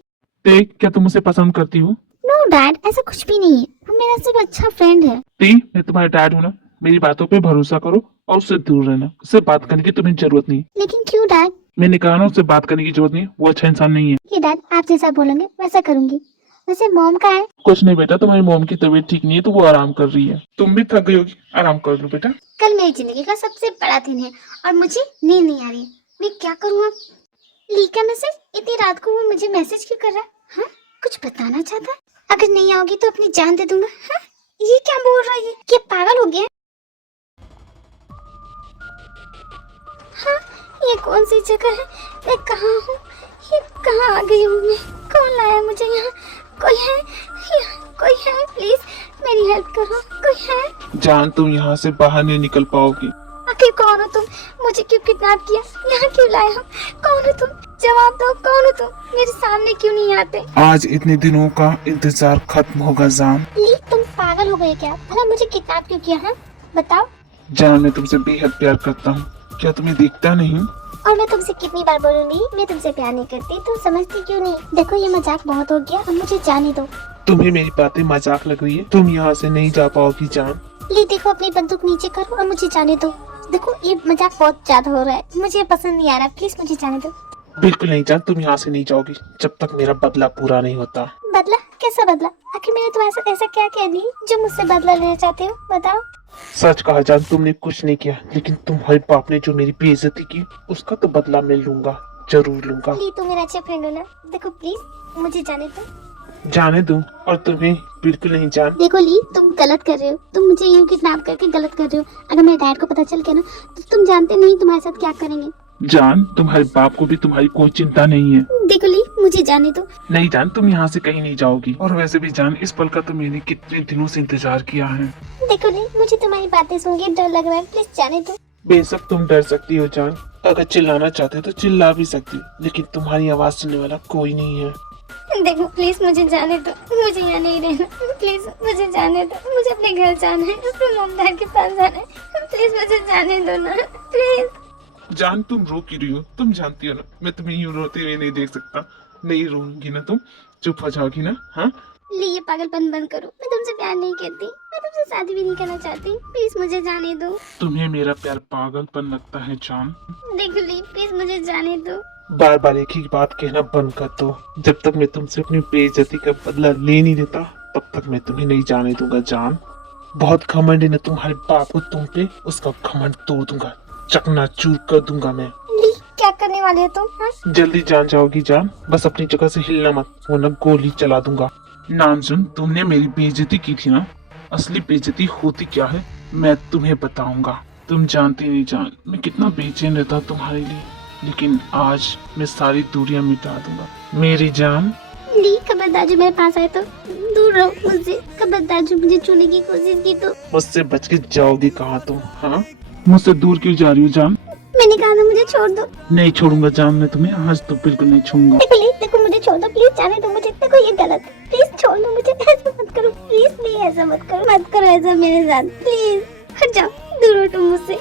ते, क्या तुम उसे पसंद करती हो? नो डैड, ऐसा कुछ भी नहीं है, वो मेरा सिर्फ अच्छा फ्रेंड है। ते, मैं तुम्हारे डैड हूँ ना, मेरी बातों पे भरोसा करो और उससे दूर रहना। उससे बात करने की तुम्हें जरूरत नहीं। लेकिन क्यों डैड। मैंने कहा ना उससे बात करने की जरूरत नहीं, वो अच्छा इंसान नहीं है। ये डैड आप जैसा बोलेंगे वैसा करूंगी। वैसे मॉम का है। कुछ नहीं बेटा, तुम्हारी मॉम की तबीयत ठीक नहीं है तो वो आराम कर रही है। तुम भी थक गई होगी, आराम कर लो बेटा। कल मेरी जिंदगी का सबसे बड़ा दिन है और मुझे नींद नहीं आ रही है। मैं क्या करूँ अब। ली का मैसेज, इतनी रात को वो मुझे मैसेज क्यों कर रहा है? हाँ, कुछ बताना चाहता है। अगर नहीं आओगी तो अपनी जान दे दूंगा। हाँ, ये क्या बोल रहा है? ये पागल हो गया? हाँ, ये कौन सी जगह है? मैं कहाँ हूँ? ये कहाँ आ गई हूँ मैं? कौन लाया मुझे यहाँ? कोई है? कोई है? प्लीज मेरी हेल्प करो, कोई है? जान, तुम यहाँ से बाहर नहीं निकल पाओगी। आखिर कौन हो तुम? मुझे क्यों किडनैप किया? यहाँ क्यों लाए हो? कौन हो तुम? जवाब दो, कौन हो तुम? मेरे सामने क्यों नहीं आते? आज इतने दिनों का इंतजार खत्म होगा जान। ली, तुम पागल हो गए क्या? भला मुझे किडनैप क्यों किया? हाँ बताओ। जान, मैं तुमसे बेहद प्यार करता हूँ, क्या तुम्हें दिखता नहीं? और मैं तुमसे कितनी बार बोलूंगी मैं तुमसे प्यार नहीं करती, तुम समझती क्यों नहीं? देखो ये मजाक बहुत हो गया, अब मुझे जाने दो। तुम्हें मेरी बातें मजाक लग रही है? तुम यहाँ से नहीं जा पाओगी जान। ली देखो, अपनी बंदूक नीचे करो और मुझे जाने दो। देखो ये मजाक बहुत ज्यादा हो रहा है, मुझे पसंद नहीं आ रहा, प्लीज मुझे जाने दो। बिल्कुल नहीं जान, तुम यहाँ से नहीं जाओगी जब तक मेरा बदला पूरा नहीं होता। बदला? कैसा बदला? आखिर मैंने तुम्हारे साथ ऐसा क्या कह दी जो मुझसे बदला लेना चाहते हो? बताओ। सच कहा जान, तुमने कुछ नहीं किया, लेकिन तुम्हारे बाप ने जो मेरी बेइज्जती की उसका तो बदला मैं लूंगा, जरूर लूंगा। ली तुम मेरा अच्छा फ्रेंड हो ना, देखो प्लीज मुझे जाने दो। जाने दूं? और तुम्हें बिल्कुल नहीं जान। देखो ली, तुम गलत कर रहे हो, तुम मुझे यूं किडनैप करके गलत कर रहे हो। अगर मेरे डैड को पता चल गया ना तो तुम जानते नहीं तुम्हारे साथ क्या करेंगे। जान, तुम्हारे बाप को भी तुम्हारी कोई चिंता नहीं है। देखो ली, मुझे जाने दो। नहीं जान, तुम यहाँ से कहीं नहीं जाओगी। और वैसे भी जान, इस पल का तो मैंने कितने दिनों से इंतजार किया है। देखो ली, मुझे तुम्हारी बातें सुन के डर लग रहा है, प्लीज जाने दो। बेशक तुम डर सकती हो जान, अगर चिल्लाना चाहते हो तो चिल्ला भी सकती हो, लेकिन तुम्हारी आवाज सुनने वाला कोई नहीं है। देखो प्लीज मुझे जाने दो, मुझे यहाँ नहीं रहना, प्लीज मुझे जाने दो, मुझे अपने घर जाना है, अपने मॉम डैड के पास जाना है, प्लीज मुझे जाने दो ना, प्लीज। जान तुम रो क्यों रही हो? तुम जानती हो ना मैं तुम्हें यूं रोते हुए नहीं देख सकता। नहीं रोऊंगी ना तुम? चुप हो जाओगी ना? हाँ ली ये पागलपन बंद करो, मैं तुमसे प्यार नहीं करती, मैं तुमसे शादी भी नहीं करना चाहती, प्लीज मुझे जाने दो। तुम्हें मेरा प्यार पागलपन लगता है जान? देखो ली प्लीज मुझे जाने दो। बार बार एक ही बात कहना बंद कर दो। जब तक मैं तुमसे अपनी बेइज्जती का बदला ले नहीं लेता तब तक मैं तुम्हें नहीं जाने दूंगा जान। बहुत घमंड है ना तुम्हारे बाप को तुम पे, उसका घमंड तोड़ दूंगा, चकनाचूर कर दूंगा मैं। ली क्या करने वाले हो तुम? हाँ? जल्दी जान जाओगी जान, बस अपनी जगह से हिलना मत वरना गोली चला दूंगा। नाम सुन, तुमने मेरी बेइज्जती की थी ना, असली बेइज्जती होती क्या है मैं तुम्हें बताऊंगा। तुम जानती नहीं जान मैं कितना बेचैन रहता तुम्हारे लिए, लेकिन आज मैं सारी दूरियां मिटा दूंगा मेरी जान। ली खबरदार जो मेरे पास आए तो दूर रहो मुझसे, खबरदार जो मुझे छूने की कोशिश की तो। मुझसे बच के जाओगी कहाँ तुम? हाँ मुझसे दूर क्यों जा रही हो जान? मैंने कहा ना मुझे छोड़ दो। नहीं छोड़ूंगा जान मैं तुम्हें, आज तो बिल्कुल नहीं छोड़ूंगा। प्लीज देखो मुझे छोड़ दो, प्लीज जाने दो मुझे, देखो ये गलत है, प्लीज छोड़ दो मुझे, ऐसा मत करो प्लीज, प्लीज ऐसा मत करो ऐसा मेरे साथ, प्लीज हट जाओ, दूर हटो मुझसे,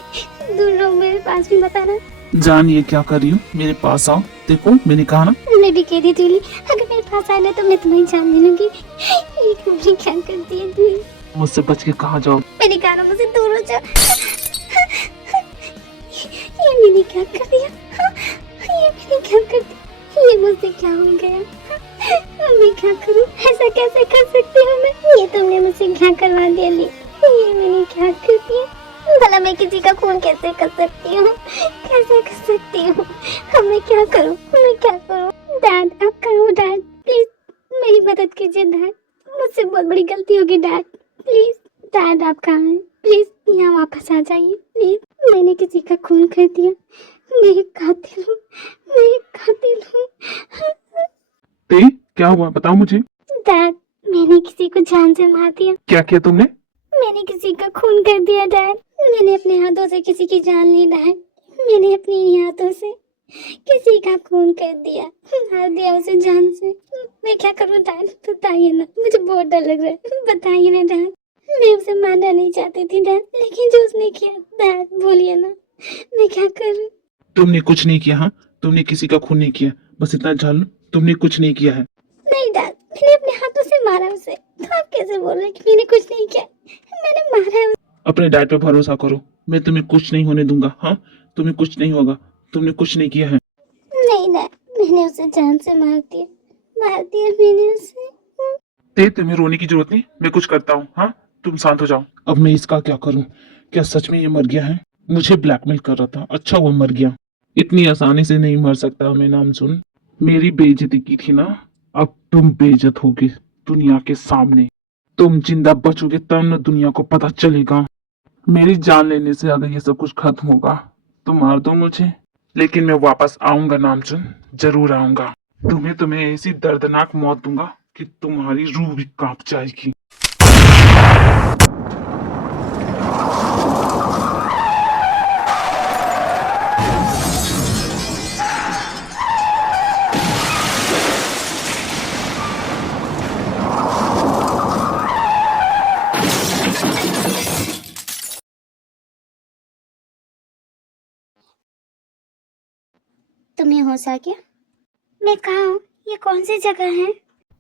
दूर रहो, मेरे पास भी मत आना। जान ये क्या कर रही हो? मेरे पास आओ, देखो मैंने कहा ना। मैं भी कह रही थी ली, अगर मेरे पास आना तो मैं तुम्हें जान ले लूंगी। ये तुमने क्या कर दिया तुमने? मुझसे बच के कहाँ जाओ? मैंने कहा ना मुझसे दूर हो जाओ। ये मैंने क्या कर दिया? ये मैंने क्या कर दिया? ये मुझसे क्या हो गया? मैं क्या करूं? ऐसा कैसे कर सकती हूँ मैं? ये तुमने मुझसे क्या करवा दिया ली? ये मैंने क्या कर दिया? भला मैं किसी का खून कैसे कर सकती हूँ? कैसे कर सकती हूँ? अब मैं क्या करूँ? मैं क्या करूँ? डैड आप कहाँ हो डैड? प्लीज मेरी मदद कीजिए डैड, मुझसे बहुत बड़ी गलती होगी डैड, प्लीज डैड आप कहाँ हैं? प्लीज यहाँ वापस आ जाइए प्लीज, मैंने किसी का खून कर दिया, मैं एक कातिल हूँ, मैं एक कातिल हूँ। ते क्या हुआ बताओ मुझे। डैड मैंने किसी को जान से मार दिया, क्या किया तुमने? मैंने किसी का खून कर दिया डैड, मैंने अपने हाथों से किसी की जान ली डैड, मैंने अपने ही हाथों से किसी का खून कर दिया, मार दिया उसे जान से। मैं क्या करूँ डैड बताइए ना, मुझे बहुत डर लग रहा है, बताइए ना डैड। मैं उसे मारना नहीं चाहती थी डैड, लेकिन जो उसने किया डैड बोलिए ना, मैं क्या करूँ? तुमने कुछ नहीं किया। हाँ तुमने किसी का खून नहीं किया, बस इतना जान लो तुमने कुछ नहीं किया है। नहीं डैड मैंने अपने हाथों से मारा उसे, तो आप कैसे बोल रहे हैं कि मैंने कुछ नहीं किया? मैंने मारा है उसे। अपने डैड पे भरोसा करो, मैं तुम्हें कुछ नहीं होने दूंगा। हाँ तुम्हें कुछ नहीं होगा, तुमने कुछ नहीं किया है। नहीं डैड मैंने उसे जान से मार दिया मैंने उसे। ते तुम्हें रोने की जरूरत नहीं, मैं कुछ करता हूँ। हाँ तुम शांत हो जाओ। अब मैं इसका क्या करूँ? क्या सच में ये मर गया है? मुझे ब्लैकमेल कर रहा था, अच्छा वो मर गया। इतनी आसानी से नहीं मर सकता मैं। नाम सुन, मेरी बेइज्जती की थी ना, अब तुम बेइज्जत होगे दुनिया के सामने। तुम जिंदा बचोगे तब न दुनिया को पता चलेगा। मेरी जान लेने से अगर ये सब कुछ खत्म होगा तो मार दो मुझे, लेकिन मैं वापस आऊंगा नामचुन, जरूर आऊंगा। तुम्हें ऐसी दर्दनाक मौत दूंगा कि तुम्हारी रूह भी कांप जाएगी। तुम्हें होश आ गया? मैं कहाँ हूँ? ये कौन सी जगह है?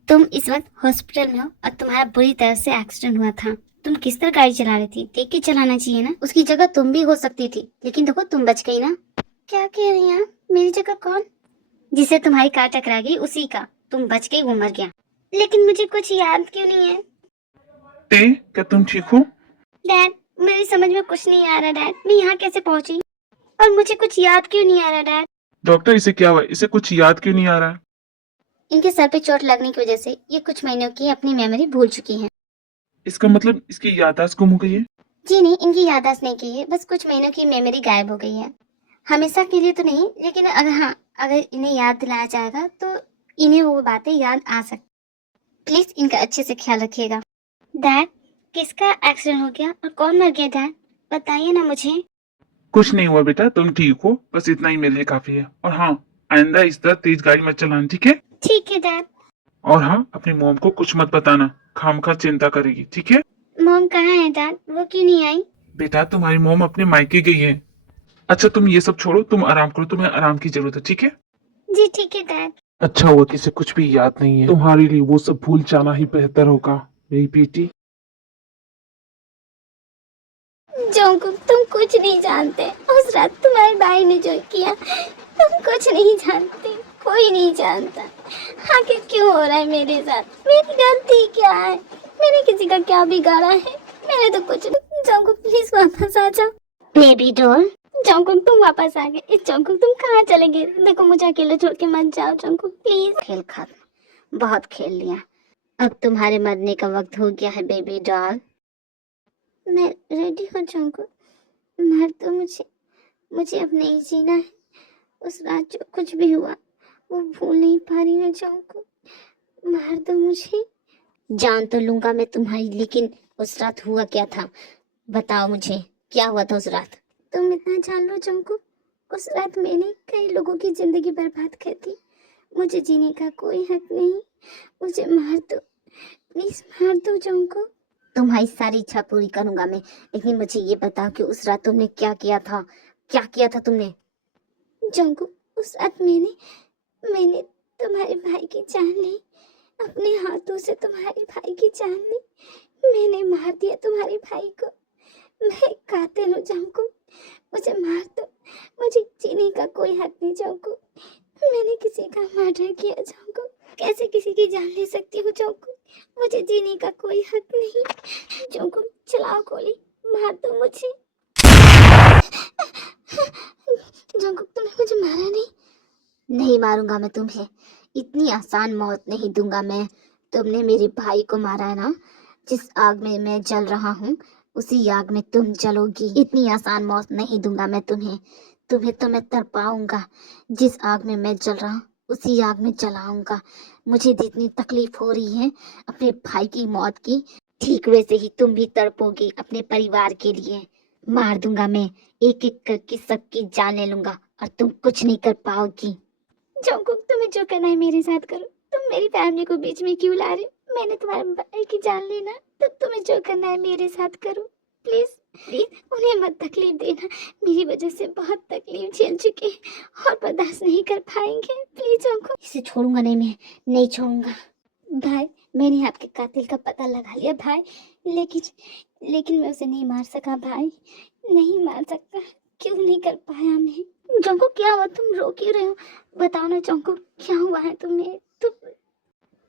तुम इस वक्त हॉस्पिटल में हो और तुम्हारा बुरी तरह से एक्सीडेंट हुआ था। तुम किस तरह गाड़ी चला रही थी? देख के चलाना चाहिए ना, उसकी जगह तुम भी हो सकती थी, लेकिन देखो तुम बच गई ना। क्या कह रही हैं? मेरी जगह कौन? जिसे तुम्हारी कार टकरा गई उसी का, तुम बच गई वो मर गया। लेकिन मुझे कुछ याद क्यों नहीं है? ते क्या तुम ठीक हो? डैड मेरी समझ में कुछ नहीं आ रहा डैड, मैं यहाँ कैसे पहुंची और मुझे कुछ याद क्यों नहीं आ रहा डैड? डॉक्टर इसे क्या हुआ? इसे कुछ याद क्यों नहीं आ रहा है? इनके सर पे चोट लगने की वजह से ये कुछ महीनों की अपनी मेमोरी भूल चुकी हैं। इसका मतलब इसकी याददाश्त गुम हो गई है? जी नहीं, इनकी याददाश्त नहीं की है, बस कुछ महीनों की मेमोरी गायब हो गई है। हमेशा के लिए तो नहीं, लेकिन अगर इन्हें याद दिलाया जाएगा तो इन्हें वो बातें याद आ सकती। प्लीज इनका अच्छे से ख्याल रखिएगा। डैड किसका एक्सीडेंट हो गया और कौन मर गया डैड? बताइए ना मुझे। कुछ नहीं हुआ बेटा, तुम ठीक हो, बस इतना ही मेरे लिए काफी है। और हाँ, आइंदा इस तरह तेज गाड़ी मत चलाना, ठीक है? ठीक है डैड। और हाँ, अपनी मॉम को कुछ मत बताना, खामखा चिंता करेगी, ठीक है? मॉम कहाँ है डैड? वो क्यों नहीं आई? बेटा तुम्हारी मॉम अपने मायके गई है। अच्छा तुम ये सब छोड़ो, तुम आराम करो, तुम्हें आराम की जरूरत है, ठीक है? जी ठीक है डैड। अच्छा हुआ किसे कुछ भी याद नहीं है, तुम्हारे लिए वो सब भूल जाना ही बेहतर होगा मेरी बेटी। जोंकुक तुम कुछ नहीं जानते। उस रात तुम्हारे भाई ने जो किया तुम कुछ नहीं जानते, कोई नहीं जानता। आखिर क्यों हो रहा है मेरे साथ? मेरी गलती क्या है? मैंने किसी का क्या बिगाड़ा है? मैंने तो कुछ नहीं। जोंकुक प्लीज वापस आ जाओ। बेबी डॉल, जोंकुक तुम वापस आ गए। जोंकुक तुम कहाँ चले गए? देखो मुझे अकेले छोड़ के मत जाओ जोंकुक प्लीज। खेल खत्म, बहुत खेल लिया, अब तुम्हारे मरने का वक्त हो गया है बेबी डॉल। मैं रेडी हूँ जोंकुक, मर तो मुझे अब नहीं जीना है। उस रात जो कुछ भी हुआ वो भूल नहीं पा रही हूँ जोंकुक, मार दो मुझे। जान तो लूंगा मैं तुम्हारी, लेकिन उस रात हुआ क्या था? बताओ मुझे, क्या हुआ था उस रात? तुम इतना जान लो जोंकुक, उस रात मैंने कई लोगों की जिंदगी बर्बाद कर दी। मुझे जीने का कोई हक नहीं। मुझे मार दो, प्लीज मार दो जोंकुक। तुम्हारी सारी इच्छा पूरी करूंगा मैं, लेकिन मुझे ये बताओ कि उस रात तुमने क्या किया था? क्या किया था तुमने? जोंकुक उस रात मैंने तुम्हारे भाई की जान ली। अपने हाथों से तुम्हारे भाई की जान ली। मैंने मार दिया तुम्हारे भाई को। मैं कातिल हूँ जोंकुक, मुझे मार दो। मुझे जीने का कोई हक नहीं जोंकुक। मैंने किसी का मर्डर किया जोंकुक। कैसे किसी की जान ले सकती हूँ जोंकुक? मुझे जीने का कोई हक नहीं। जोंकुक चलाओ गोली, मार दो मुझे। जोंकुक तुमने मुझे मारा नहीं? नहीं मारूंगा मैं तुम्हें, इतनी आसान मौत नहीं दूंगा मैं। तुमने मेरे भाई को मारा है ना? जिस आग में मैं जल रहा हूँ उसी आग में तुम जलोगी। इतनी आसान मौत नहीं दूंगा मैं तुम्हें। तुम्हें तो मैं तड़पाऊंगा, जिस आग में मैं जल रहा हूँ उसी आग में जलाऊंगा। मुझे जितनी तकलीफ हो रही है अपने भाई की मौत की, ठीक वैसे ही तुम भी तड़पोगी अपने परिवार के लिए। मार दूंगा मैं, एक एक करके सबकी जान ले लूंगा और तुम कुछ नहीं कर पाओगी। जोंकुक तुम्हें जो करना है मेरे साथ करो। तुम मेरी फैमिली को बीच में क्यों ला रहे हो? मैंने तुम्हारे भाई की जान ली ना, तो तुम्हें जो करना है मेरे साथ करो। प्लीज प्लीज उन्हें मत तकलीफ देना। मेरी वजह से बहुत तकलीफ झेल चुके हैं और बर्दाश्त नहीं कर पाएंगे। प्लीज जोंकुक। इसे छोड़ूंगा नहीं मैं, नहीं छोड़ूंगा। भाई मैंने आपके कातिल का पता लगा लिया भाई, लेकिन मैं उसे नहीं मार सका भाई, नहीं मार सकता। क्यों नहीं कर पाया मैं? जोंकुक क्या हुआ? तुम रो क्यों रहे हो? बताओ ना जोंकुक, क्या हुआ है तुम्हें? तुम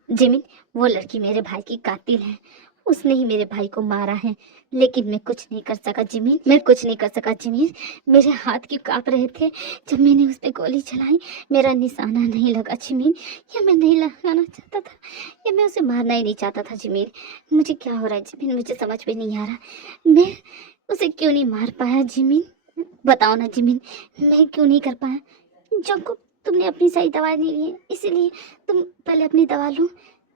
जिमिन, वो लड़की मेरे भाई की कातिल है, उसने ही मेरे भाई को मारा है, लेकिन मैं कुछ नहीं कर सका जिमिन, मैं कुछ नहीं कर सका जिमिन। मेरे हाथ क्यों कांप रहे थे जब मैंने उस पे गोली चलाई? मेरा निशाना नहीं लगा जिमिन, या मैं नहीं लगाना चाहता था, या मैं उसे मारना ही नहीं चाहता था जिमिन। मुझे क्या हो रहा है जिमिन, मुझे समझ में नहीं आ रहा। मैं उसे क्यों नहीं मार पाया जिमिन? बताओ ना जिमिन, मैं क्यों नहीं कर पाया? जोंकुक तुमने अपनी सही दवा नहीं ली है, इसीलिए तुम पहले अपनी दवा लो।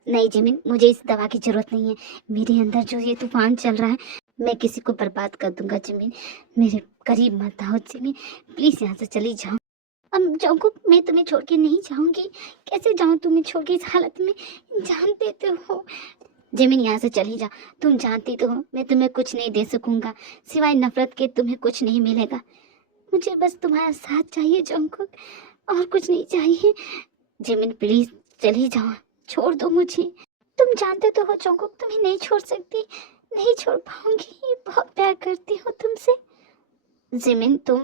नहीं जिमिन, मुझे इस दवा की जरूरत नहीं है। मेरे अंदर जो ये तूफान चल रहा है, मैं किसी को बर्बाद कर दूंगा जिमिन। मेरे करीब मत आओ जिमिन, प्लीज यहाँ से चली जाओ। अब जोंकुक मैं तुम्हें छोड़ के नहीं जाऊंगी। कैसे जाऊं तुम्हें छोड़ के इस हालत में? जानते तो हो। जिमिन यहाँ से चली जा, तुम जानती तो हो मैं तुम्हें कुछ नहीं दे सकूंगा, सिवाय नफरत के तुम्हें कुछ नहीं मिलेगा। मुझे बस तुम्हारा साथ चाहिए जोंकुक, और कुछ नहीं चाहिए। जिमिन प्लीज चली जाओ, छोड़ दो मुझे। तुम जानते तो हो जोंकुक, तुम्हें नहीं छोड़ सकती, नहीं छोड़ पाऊंगी। बहुत प्यार करती हूँ तुमसे। जिमिन तुम,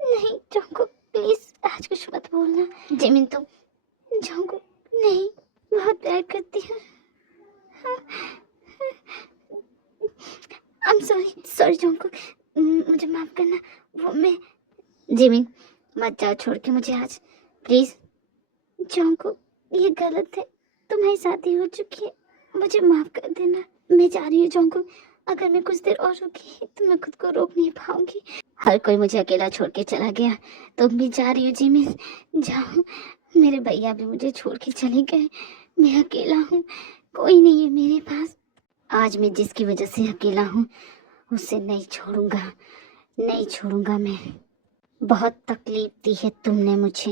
नहीं जोंकुक प्लीज आज कुछ मत बोलना। जिमिन तुम, जोंकुक नहीं, बहुत प्यार करती हूँ। I'm sorry जोंकुक, मुझे माफ करना। वो मैं जिमिन मत जाओ छोड़ के मुझे आज, प्लीज। जोंकुक ये गलत है, तुम्हारी शादी हो चुकी है, मुझे माफ कर देना। मैं जा रही हूँ जोंकुक, अगर मैं कुछ देर और रुकी तो मैं खुद को रोक नहीं पाऊंगी। हर कोई मुझे अकेला छोड़ के चला गया, तुम भी जा रही हो जिमिन? जाओ, मेरे भैया भी मुझे छोड़ के चले गए। मैं अकेला हूँ, कोई नहीं है मेरे पास। आज मैं जिसकी वजह से अकेला हूँ उसे नहीं छोड़ूंगा। नहीं छोड़ूंगा मैं। बहुत तकलीफ दी है तुमने मुझे।